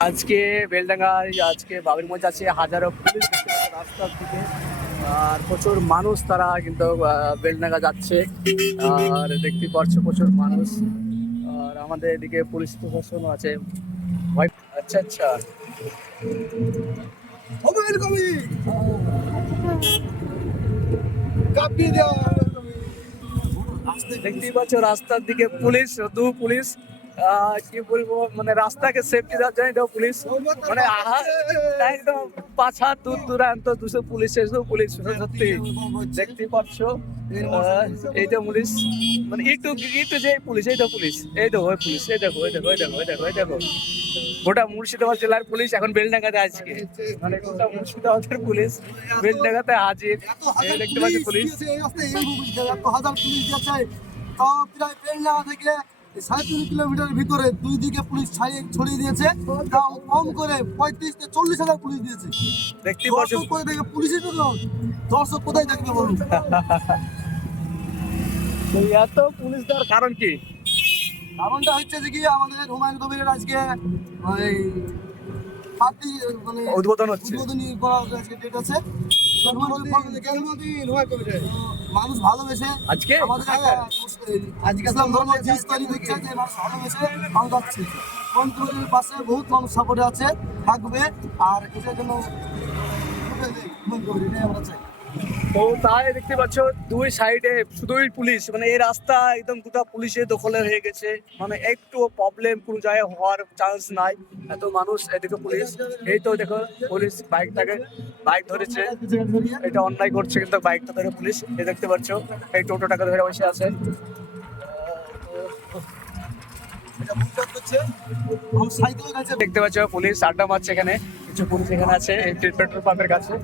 আজকে বেলডাঙ্গায় বাবুর মঞ্চ আছে, হাজারো পুলিশ রাস্তার দিকে, আর প্রচুর মানুষ তারা কিন্তু বেলডাঙ্গা যাচ্ছে। আর দেখতে পাচ্ছ প্রচুর মানুষ, আর আমাদের এদিকে পুলিশ প্রশাসনও আছে। আচ্ছা আচ্ছা, দেখতেই পাচ্ছ রাস্তার দিকে পুলিশ, শুধু পুলিশ। কি বলবো, মানে রাস্তাকে সেফটি দেওয়ার জন্য এটাও পুলিশ, মানে একদম 5 হাত দূর দূরান্ত 200 পুলিশ, শুধু পুলিশ। সত্যি দেখতেই পাচ্ছ এইটা পুলিশ, মানে একটু একটু যে পুলিশ, এইটা পুলিশ, এই দেখো ওই পুলিশ, এই দেখো ওই দেখো ওই দেখো ওই দেখো ওই দেখো গোটা মুর্শিদাবাদ জেলার পুলিশ এখন বেলডাঙ্গাতে আজকে, মানে গোটা মুর্শিদাবাদের পুলিশ বেলডাঙ্গাতে হাজির। এই দেখতে পাচ্ছি পুলিশ। প্রায় বেলডাঙ্গা থেকে 3.5 কিলোমিটার ভিতরে দুই দিকে পুলিশ ছড়িয়ে দিয়েছে, তাও কম করে 35 থেকে 40,000 পুলিশ দিয়েছে। দেখতে পাচ্ছি কোথায় থেকে পুলিশের জন্য দর্শক কোথায় থাকবে বলুন? এত পুলিশ দেওয়ার কারণ কি? কারণটা হচ্ছে যে কি, আমাদের হুমায়ুন কবিরের আজকে ওই পার্টি মানে উদ্বোধন হচ্ছে, উদ্বোধনী করা আজকে ডেট আছে। মানুষ ভালোবেসে আজকে আমাদের আজকে ইসলাম ধর্ম তৈরি হচ্ছে, যে মানুষ ভালোবেসে মানুষ যাচ্ছে মন্ত্রীর পাশে, বহুত মানুষ সাপোর্টে আছে, থাকবে। আর এটার জন্য আমরা চাই। তো তাই দেখতে পাচ্ছ দুই সাইডে শুধুই পুলিশ, মানে এই রাস্তা একদম গোটা পুলিশের দখলে হয়ে গেছে, মানে একটু প্রবলেম কোনো জায়গায় হওয়ার চান্স নাই, এত মানুষ। এদিকে পুলিশ, এই তো দেখো পুলিশ বাইক ধরেছে, এটা অন্যায় করছে কিন্তু বাইকটা ধরে পুলিশ। এই দেখতে পাচ্ছ এই টোটোটাকে ধরে বসে আছে। দেখতে পাচ্ছ পুলিশ আড্ডা মারছে, এখানে কিছু পুলিশ এখানে আছে এই পেট্রোল পাম্পের কাছে।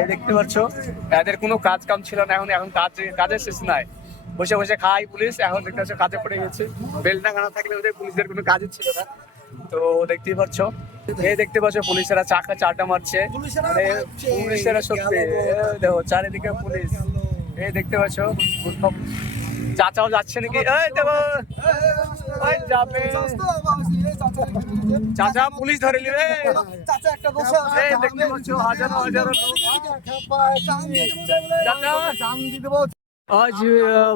এই দেখতে পাচ্ছ এদের কোনো কাজ কাম ছিল না, এখন কাজের শেষ নাই, বসে বসে খায় পুলিশ। এখন দেখতে পাচ্ছ কাজে পড়ে গেছে, বেলডাঙ্গা না থাকলে ওদের পুলিশদের কোনো কাজই ছিল না। তো দেখতেই পাচ্ছ, এই দেখতে পাচ্ছ পুলিশেরা চাটা মারছে, পুলিশেরা সত্যি দেখো চারিদিকে পুলিশ। এই দেখতে পাচ্ছ চাচাও যাচ্ছে নাকি, এই দেখো যাবে চাচা, পুলিশ ধরে নিবে। দেখতে পাচ্ছ হাজারো হাজারো আজ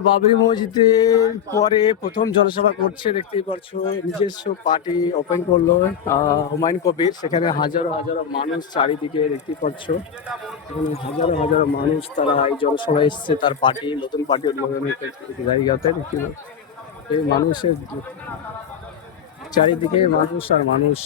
বাবরি মসজিদের পরে প্রথম জনসভা করছে, দেখতেই পাচ্ছ নিজস্ব পার্টি ওপেন করলো হুমায়ুন কবির। সেখানে হাজারো হাজারো মানুষ চারিদিকে দেখতেই পাচ্ছ, হাজারো হাজারো মানুষ তারা এই জনসভায় এসছে, তার পার্টি নতুন পার্টি উদ্বোধনের জায়গাতে। এই মানুষের চারিদিকে মানুষ আর মানুষ।